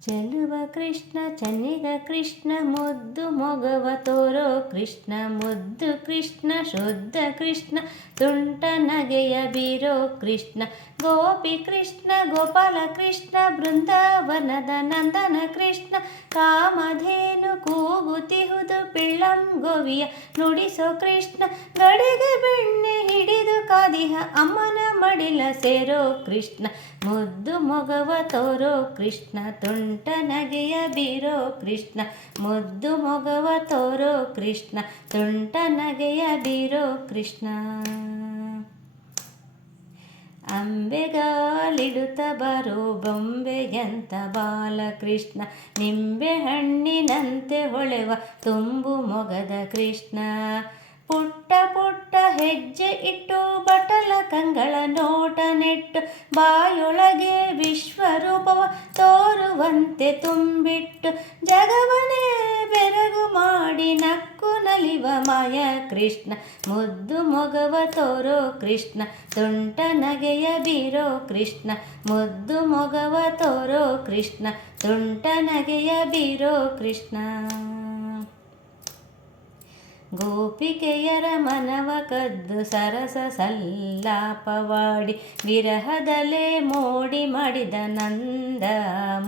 ಚೆಲುವ ಕೃಷ್ಣ ಚೆನ್ನಿಗ ಕೃಷ್ಣ ಮುದ್ದು ಮೊಗವ ತೋರೋ ಕೃಷ್ಣ ಮುದ್ದು ಕೃಷ್ಣ ಶುದ್ಧ ಕೃಷ್ಣ ತುಂಟ ನಗೆಯ ಬೀರೋ ಕೃಷ್ಣ ಗೋಪಿ ಕೃಷ್ಣ ಗೋಪಾಲ ಕೃಷ್ಣ ಬೃಂದಾವನದ ನಂದನ ಕೃಷ್ಣ ಕಾಮಧೇನು ಕೂಗುತಿಹುದು ಪಿಳ್ಳಂ ಗೋವಿಯ ನುಡಿಸೋ ಕೃಷ್ಣ ಗಡಿಗೆ ಬೆಣ್ಣೆ ಹಿಡಿದು ಕಾದಿಹ ಅಮ್ಮನ ಮಡಿಲ ಸೇರೋ ಕೃಷ್ಣ ಮುದ್ದು ಮೊಗವ ತೋರೋ ಕೃಷ್ಣ ತುಂಟ ನಗೆಯ ಬೀರೋ ಕೃಷ್ಣ ಮುದ್ದು ಮೊಗವ ತೋರೋ ಕೃಷ್ಣ ತುಂಟ ನಗೆಯ ಬೀರೋ ಕೃಷ್ಣ ಅಂಬೆಗಾಲಿಡುತ್ತ ಬರೋ ಬೊಂಬೆಯಂತ ಬಾಲಕೃಷ್ಣ ನಿಂಬೆ ಹಣ್ಣಿನಂತೆ ಹೊಳೆವ ತುಂಬು ಮೊಗದ ಕೃಷ್ಣ ಪುಟ್ಟ ಪುಟ್ಟ ಹೆಜ್ಜೆ ಇಟ್ಟು ಬಟಲ ಕಂಗಳ ನೋಟ ನೆಟ್ಟು ಬಾಯೊಳಗೆ ವಿಶ್ವರೂಪವ ತೋರುವಂತೆ ತುಂಬಿಟ್ಟು ಜಗವನೇ ಬೆರಗು ಮಾಡಿ ನಕ್ಕು ನಲಿವ ಮಾಯ ಕೃಷ್ಣ ಮುದ್ದು ಮೊಗವ ತೋರೋ ಕೃಷ್ಣ ತುಂಟ ನಗೆಯ ಬೀರೋ ಕೃಷ್ಣ ಮುದ್ದು ಮೊಗವ ತೋರೋ ಕೃಷ್ಣ ತುಂಟ ನಗೆಯ ಬೀರೋ ಕೃಷ್ಣ ಗೋಪಿಕೆಯರ ಮನವ ಕದ್ದು ಸರಸ ಸಲ್ಲಾಪವಾಡಿ ವಿರಹದಲ್ಲೇ ಮೋಡಿ ಮಾಡಿದ ನಂದ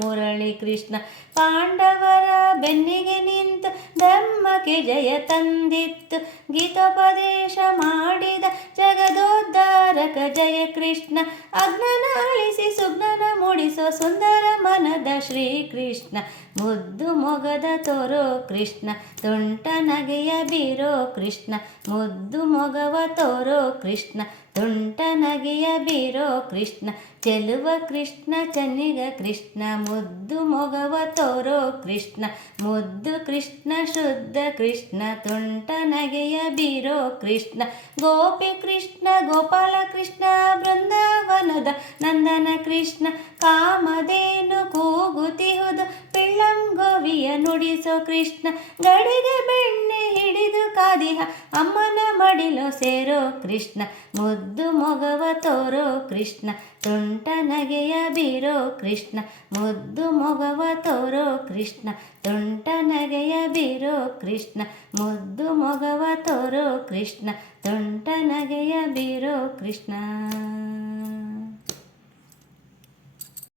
ಮುರಳಿ ಕೃಷ್ಣ ಪಾಂಡವರ ಬೆನ್ನಿಗೆ ನಿಂತು ಧರ್ಮಕ್ಕೆ ಜಯ ತಂದಿತ್ತು ಗೀತೋಪದೇಶ ಮಾಡಿದ ಜಗದೋದ್ಧಾರಕ ಜಯ ಕೃಷ್ಣ ಅಜ್ಞಾನ ಅಳಿಸಿ ಸುಜ್ಞಾನ ಮೂಡಿಸೋ ಸುಂದರ ಮನದ ಶ್ರೀಕೃಷ್ಣ ಮುದ್ದು ಮೊಗದ ತೋರೋ ಕೃಷ್ಣ ತುಂಟ ನಗೆಯ ಬೀರೋ ಕೃಷ್ಣ ಮುದ್ದು ಮೊಗವ ತೋರೋ ಕೃಷ್ಣ ತುಂಟ ನಗೆಯ ಬೀರೋ ಕೃಷ್ಣ ಚೆಲುವ ಕೃಷ್ಣ ಚೆನ್ನಿಗ ಕೃಷ್ಣ ಮುದ್ದು ಮೊಗವ ತೋರೋ ಕೃಷ್ಣ ಮುದ್ದು ಕೃಷ್ಣ ಶುದ್ಧ ಕೃಷ್ಣ ತುಂಟ ನಗೆಯ ಬೀರೋ ಕೃಷ್ಣ ಗೋಪಿ ಕೃಷ್ಣ ಗೋಪಾಲ ಕೃಷ್ಣ ಬೃಂದಾವನದ ನಂದನ ಕೃಷ್ಣ ಕಾಮಧೇನು ಕೂಗುತಿಹುದು ಪಿಳ್ಳಂ ಗೋವಿಯ ನುಡಿಸೋ ಕೃಷ್ಣ ಗಡಿಗೆ ಬೆಣ್ಣೆ ಹಿಡಿದು ಕಾದಿಹ ಅಮ್ಮನ ಮಡಿಲು ಸೇರೋ ಕೃಷ್ಣ ಮುದ್ದು ಮೊಗವ ತೋರೋ ಕೃಷ್ಣ ತುಂಟ ನಗೆಯ ಬೀರೋ ಕೃಷ್ಣ ಮುದ್ದು ಮೊಗವ ತೋರೋ ಕೃಷ್ಣ ತುಂಟ ನಗೆಯ ಬೀರೋ ಕೃಷ್ಣ ಮುದ್ದು ಮೊಗವ ತೋರೋ ಕೃಷ್ಣ ತುಂಟ ನಗೆಯ ಬೀರೋ ಕೃಷ್ಣ